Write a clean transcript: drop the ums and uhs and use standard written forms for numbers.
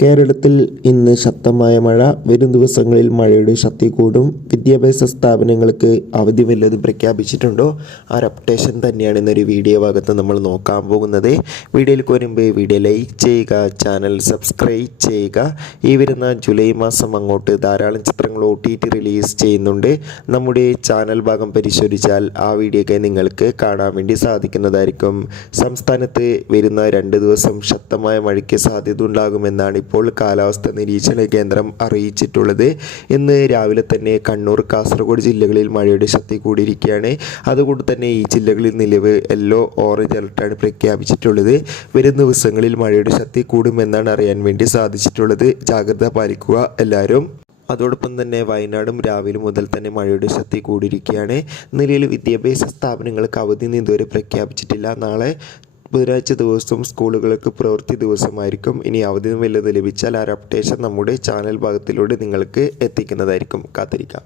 കേരളത്തിൽ ഇന്ന് ശക്തമായ മഴ. വരും ദിവസങ്ങളിൽ മഴയുടെ ശക്തി കൂടും. വിദ്യാഭ്യാസ സ്ഥാപനങ്ങൾക്ക് അവധി വല്ലതും പ്രഖ്യാപിച്ചിട്ടുണ്ടോ? ആ ഒരു അപ്ഡേഷൻ തന്നെയാണ് ഇന്നൊരു വീഡിയോ ഭാഗത്ത് നമ്മൾ നോക്കാൻ പോകുന്നത്. വീഡിയോയിലേക്ക് വരുമ്പോൾ വീഡിയോ ലൈക്ക് ചെയ്യുക, ചാനൽ സബ്സ്ക്രൈബ് ചെയ്യുക. ഈ വരുന്ന ജൂലൈ മാസം അങ്ങോട്ട് ധാരാളം ചിത്രങ്ങൾ OTT റിലീസ് ചെയ്യുന്നുണ്ട്. നമ്മുടെ ചാനൽ ഭാഗം പരിശോധിച്ചാൽ ആ വീഡിയോയൊക്കെ നിങ്ങൾക്ക് കാണാൻ വേണ്ടി സാധിക്കുന്നതായിരിക്കും. സംസ്ഥാനത്ത് വരുന്ന 2 ദിവസം ശക്തമായ മഴയ്ക്ക് സാധ്യത ഉണ്ടാകുമെന്നാണ് ഇപ്പോൾ കാലാവസ്ഥാ നിരീക്ഷണ കേന്ദ്രം അറിയിച്ചിട്ടുള്ളത്. ഇന്ന് രാവിലെ തന്നെ കണ്ണൂർ, കാസർഗോഡ് ജില്ലകളിൽ മഴയുടെ ശക്തി കൂടിയിരിക്കുകയാണ്. അതുകൊണ്ട് തന്നെ ഈ ജില്ലകളിൽ നിലവ് യെല്ലോ, ഓറഞ്ച് അലർട്ടാണ് പ്രഖ്യാപിച്ചിട്ടുള്ളത്. വരും ദിവസങ്ങളിൽ മഴയുടെ ശക്തി കൂടുമെന്നാണ് അറിയാൻ വേണ്ടി സാധിച്ചിട്ടുള്ളത്. ജാഗ്രത പാലിക്കുക എല്ലാവരും. അതോടൊപ്പം തന്നെ വയനാടും രാവിലെ മുതൽ തന്നെ മഴയുടെ ശക്തി കൂടിയിരിക്കുകയാണ്. നിലവിൽ വിദ്യാഭ്യാസ സ്ഥാപനങ്ങൾക്ക് അവധി ഇതുവരെ പ്രഖ്യാപിച്ചിട്ടില്ല. നാളെ ബുധനാഴ്ച ദിവസം സ്കൂളുകൾക്ക് പ്രവൃത്തി ദിവസമായിരിക്കും. ഇനി അവധി വല്ലതും ലഭിച്ചാൽ ആ ഒരു അപ്ഡേഷൻ നമ്മുടെ ചാനൽ ഭാഗത്തിലൂടെ നിങ്ങൾക്ക് എത്തിക്കുന്നതായിരിക്കും. കാത്തിരിക്കാം.